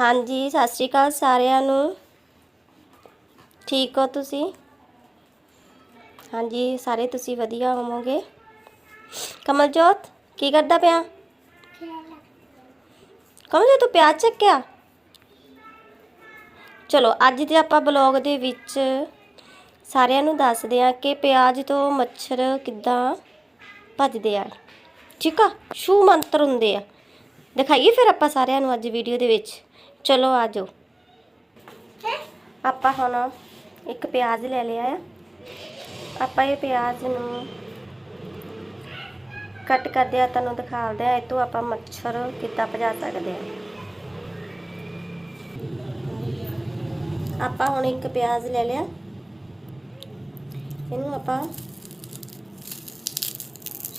ਹਾਂਜੀ, ਸਤਿ ਸ਼੍ਰੀ ਅਕਾਲ ਸਾਰਿਆਂ ਨੂੰ। ਠੀਕ ਹੋ ਤੁਸੀਂ? ਹਾਂਜੀ, ਸਾਰੇ ਤੁਸੀਂ ਵਧੀਆ ਹੋਵੋਗੇ? ਕਮਲਜੋਤ, ਕੀ ਕਰਦਾ ਪਿਆ? ਕਮਲਜੋਤ, ਤੂੰ ਪਿਆਜ਼ ਚੱਕਿਆ? ਚਲੋ, ਅੱਜ ਦੇ ਆਪਾਂ ਬਲੌਗ ਦੇ ਵਿੱਚ ਸਾਰਿਆਂ ਨੂੰ ਦੱਸਦੇ ਆ ਕਿ ਪਿਆਜ਼ ਤੋਂ ਮੱਛਰ ਕਿੱਦਾਂ ਭੱਜਦੇ ਆ। ਠੀਕ ਆ? ਸ਼ੂ ਮੰਤਰ ਹੁੰਦੇ ਆ। ਦਿਖਾਈਏ ਫਿਰ ਆਪਾਂ ਸਾਰਿਆਂ ਨੂੰ ਅੱਜ ਵੀਡੀਓ ਦੇ ਵਿੱਚ। ਚਲੋ ਆ ਜਾਓ। ਆਪਾਂ ਹੁਣ ਇੱਕ ਪਿਆਜ਼ ਲੈ ਲਿਆ ਆ। ਆਪਾਂ ਇਹ ਪਿਆਜ਼ ਨੂੰ ਕੱਟ ਕਰਦੇ ਆ, ਤੁਹਾਨੂੰ ਦਿਖਾਉਂਦੇ ਆ। ਇਹ ਤੋਂ ਆਪਾਂ ਮੱਛਰ ਕਿੱਦਾਂ ਭਜਾ ਸਕਦੇ ਆ। ਆਪਾਂ ਹੁਣ ਇੱਕ ਪਿਆਜ਼ ਲੈ ਲਿਆ। ਇਹਨੂੰ ਆਪਾਂ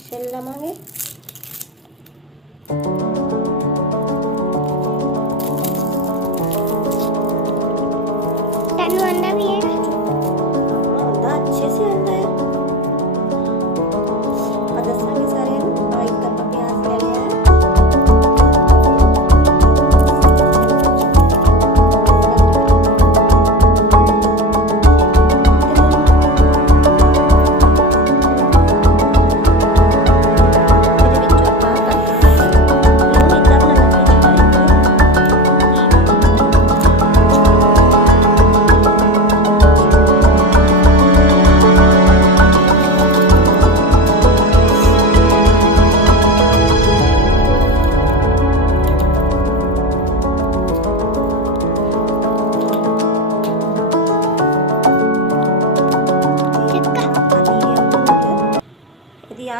ਛਿੱਲ ਲਵਾਂਗੇ।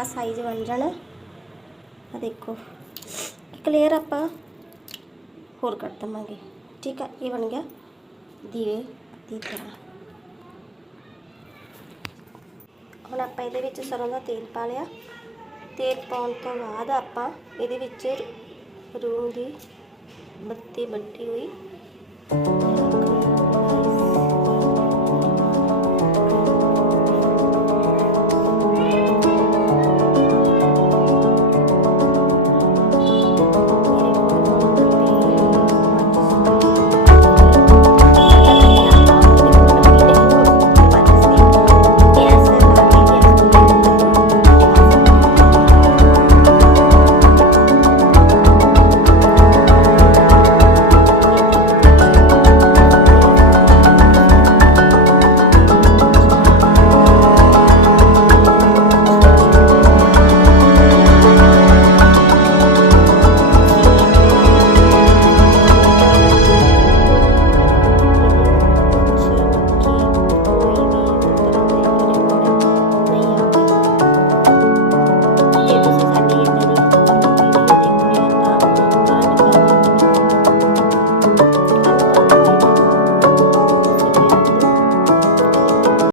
ਆ ਸਾਈਜ਼ ਬਣ ਜਾਣਾ। ਆ ਦੇਖੋ। ਇੱਕ ਲੇਅਰ ਆਪਾਂ ਹੋਰ ਕੱਟ ਦਵਾਂਗੇ। ਠੀਕ ਆ, ਇਹ ਬਣ ਗਿਆ ਦੀਵੇ ਦੀ ਤਰ੍ਹਾਂ। ਹੁਣ ਆਪਾਂ ਇਹਦੇ ਵਿੱਚ ਸਰੋਂ ਦਾ ਤੇਲ ਪਾ ਲਿਆ। ਤੇਲ ਪਾਉਣ ਤੋਂ ਬਾਅਦ ਆਪਾਂ ਇਹਦੇ ਵਿੱਚ ਰੂੰ ਦੀ ਬੱਤੀ ਵੱਟੀ ਹੋਈ।